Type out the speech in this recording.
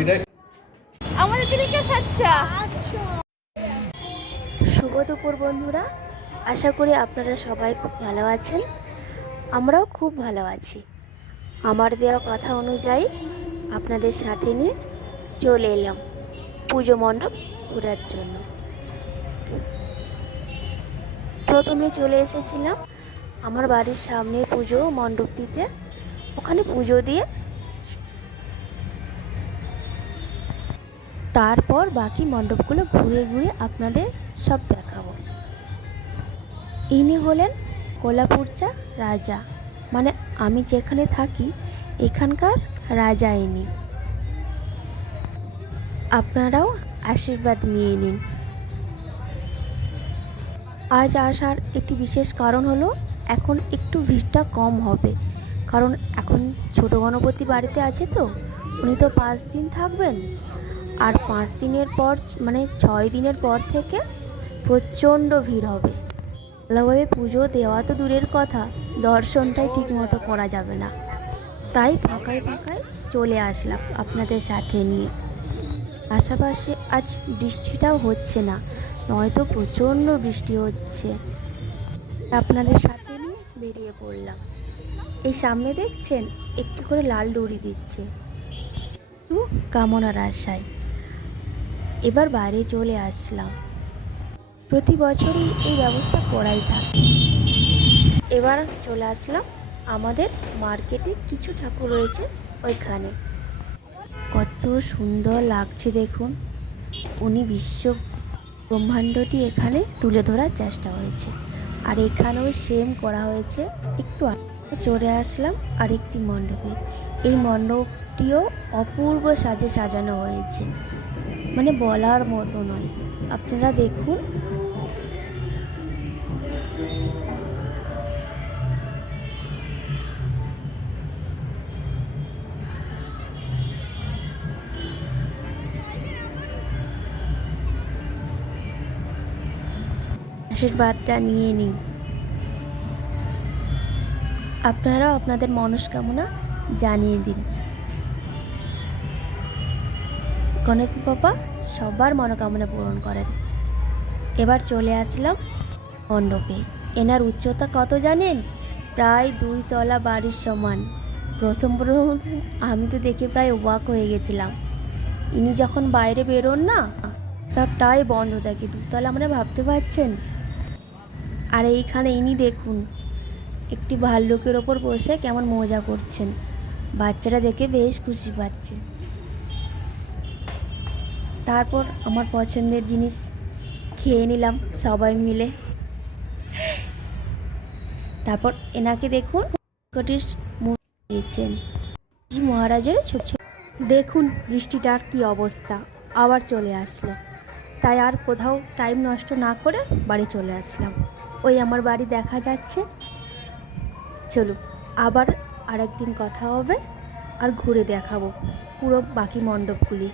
আমাদের দিকে আচ্ছা। শুভ দুপুর বন্ধুরা, আশা করি আপনারা সবাই খুব ভালো আছেন। আমরাও খুব ভালো আছি। আমার দেওয়া কথা অনুযায়ী আপনাদের সাথে নিয়ে চলে এলাম পুজো মণ্ডপ ঘোরার জন্য। প্রথমে চলে এসেছিলাম আমার বাড়ির সামনে পুজো মণ্ডপটিতে। ওখানে পুজো দিয়ে তারপর বাকি মণ্ডপগুলো ঘুরে ঘুরে আপনাদের সব দেখাবো। ইনি হলেন কোলাপুরচা রাজা, মানে আমি যেখানে থাকি এখানকার রাজা ইনি। আপনারাও আশীর্বাদ নিয়ে নিন। আজ আসার একটি বিশেষ কারণ হলো এখন একটু ভিড়টা কম হবে, কারণ এখন ছোট গণপতি বাড়িতে আছে তো, উনি তো 5 দিন থাকবেন। আর 5 দিনের পর মানে 6 দিনের পর থেকে প্রচণ্ড ভিড় হবে। ভালোভাবে পুজো দেওয়া তো দূরের কথা, দর্শনটাই ঠিক মতো করা যাবে না। তাই ফাঁকায় ফাঁকায় চলে আসলাম আপনাদের সাথে নিয়ে। পাশাপাশি আজ বৃষ্টিটাও হচ্ছে না, নয়তো প্রচণ্ড বৃষ্টি হচ্ছে। আপনাদের সাথে নিয়ে বেরিয়ে পড়লাম। এই সামনে দেখছেন একটি করে লাল দড়ি দিচ্ছে কামনার আশায়। এবার বাইরে চলে আসলাম। প্রতি বছরই এই ব্যবস্থা করাই থাকে। এবার চলে আসলাম আমাদের মার্কেটে, কিছু ঠাকুর রয়েছে ওইখানে। কত সুন্দর লাগছে দেখুন। উনি বিশ্ব ব্রহ্মাণ্ডটি এখানে তুলে ধরার চেষ্টা হয়েছে, আর এখানেও সেম করা হয়েছে। একটু চলে আসলাম আরেকটি মণ্ডপে। এই মণ্ডপটিও অপূর্ব সাজে সাজানো হয়েছে, মানে বলার মতো নয়। আপনারা দেখুন। আশীর্বাদটা নিয়ে নিন। আপনারাও আপনাদের মনস্কামনা জানিয়ে দিন। গণপতি বাবা সবার মনোকামনা পূরণ করেন। এবার চলে আসলাম মণ্ডপে। এনার উচ্চতা কত জানেন? প্রায় 2 তলা বাড়ির সমান। প্রথম আমি তো দেখে প্রায় অবাক হয়ে গেছিলাম। ইনি যখন বাইরে বেরোন না, তার টাই বন্ধ থাকে। 2 তলা মানে ভাবতে পারছেন। আর এইখানে ইনি দেখুন একটি ভাল্লুকের ওপর বসে কেমন মজা করছেন। বাচ্চারা দেখে বেশ খুশি পাচ্ছে। তারপর আমার পছন্দের জিনিস খেয়ে নিলাম সবাই মিলে। তারপর এনাকে দেখুন কটির দিয়েছেন মহারাজের ছোট ছোট। দেখুন বৃষ্টিটার কি অবস্থা, আবার চলে আসলো। তাই আর কোথাও টাইম নষ্ট না করে বাড়ি চলে আসলাম। ওই আমার বাড়ি দেখা যাচ্ছে। চলুন আবার আরেকদিন কথা হবে আর ঘুরে দেখাবো পুরো বাকি মণ্ডপগুলি।